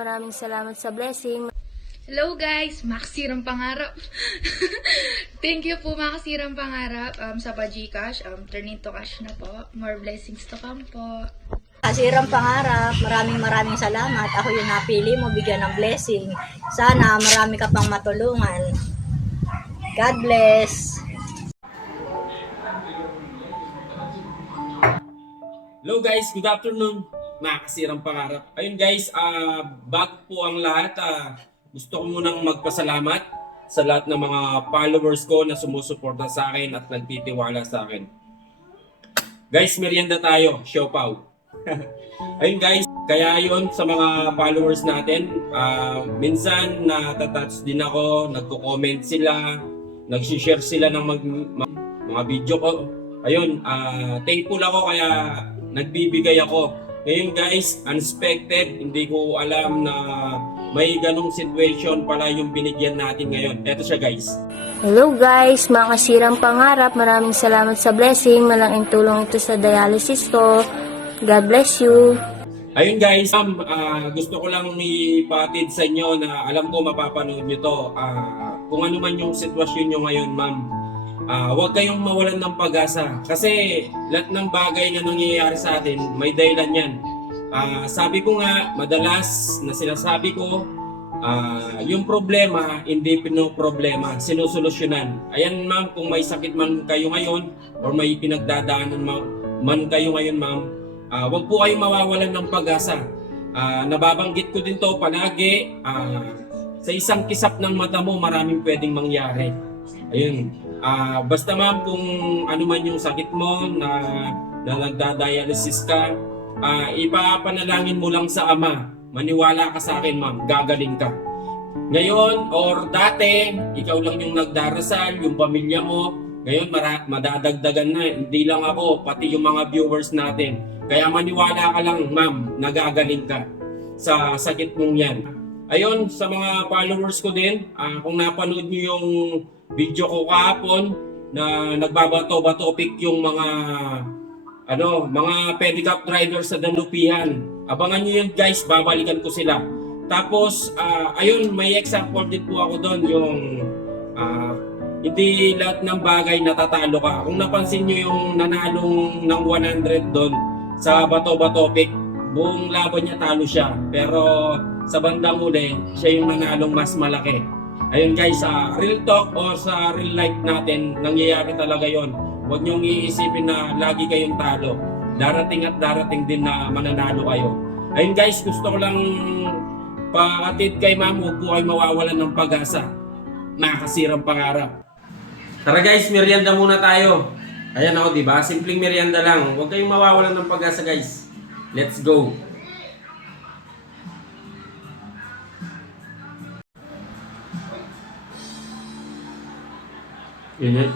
Maraming salamat sa blessing. Hello guys, Maxirang Pangarap. Thank you po Maxirang Pangarap sa Gcash. Turn into cash na po. More blessings to come po. Sirang Pangarap, maraming salamat. Ako yung napili mo, bigyan ng blessing. Sana marami ka pang matulungan. God bless. Hello guys, good afternoon. Makasirang Pangarap. Ayun guys, bago po ang lahat, gusto ko munang magpasalamat sa lahat ng mga followers ko na sumusuporta sa akin at nagtitiwala sa akin. Guys, merienda tayo, siopaw. Ayun guys, kaya yun sa mga followers natin, minsan natatouch din ako, nagko-comment sila, nag-share sila ng mga video ko. Ayun, thankful ako kaya nagbibigay ako. Ngayon guys, unexpected, hindi ko alam na may ganong situation pala yung binigyan natin ngayon. Eto siya guys. Hello guys, mga kasirang pangarap, maraming salamat sa blessing. Malaking tulong ito sa dialysis ko. God bless you. Ayun guys, gusto ko lang ipatid sa inyo na alam ko mapapanood nyo to. Kung ano man yung sitwasyon nyo ngayon ma'am, huwag kayong mawalan ng pag-asa kasi lahat ng bagay na nangyayari sa atin may dahilan yan. Sabi ko nga, madalas na sinasabi ko, yung problema hindi pinoproblema, sinusolusyonan. Ayan ma'am, kung may sakit man kayo ngayon or may pinagdadaanan man kayo ngayon ma'am, huwag po kayong mawawalan ng pag-asa. Nababanggit ko din to palagi, sa isang kisap ng mata mo maraming pwedeng mangyari. Ayun. Basta ma'am, kung ano man yung sakit mo na nagda-dialysis ka, ipapanalangin mo lang sa Ama. Maniwala ka sa akin ma'am, gagaling ka. Ngayon or dati, ikaw lang yung nagdarasal, yung pamilya mo. Ngayon madadagdagan na, hindi lang ako, pati yung mga viewers natin. Kaya maniwala ka lang ma'am, nagagaling ka sa sakit mong yan. Ayun, sa mga followers ko din, kung napanood nyo yung video ko kahapon na nagbabato-bato pick yung mga pedicab driver sa Danupihan. Abangan nyo yun guys, babalikan ko sila. Tapos, ayun, may example din po ako doon, yung hindi lahat ng bagay natatalo ka. Kung napansin nyo yung nanalong ng 100 doon sa bato-bato pick, buong laban niya talo siya. Pero sa bandang uli, siya yung nanalong mas malaki. Ayun guys, real talk or sa real life natin, nangyayari talaga yon. Huwag niyong iisipin na lagi kayong talo. Darating at darating din na mananalo kayo. Ayun guys, gusto ko lang pakatid kay ma'am, huwag po kayo mawawalan ng pag-asa. Nakakasirang pangarap. Tara guys, merienda muna tayo. Ayan ako, diba? Simpleng merienda lang. Huwag kayong mawawalan ng pag-asa guys. Let's go. Yun yun.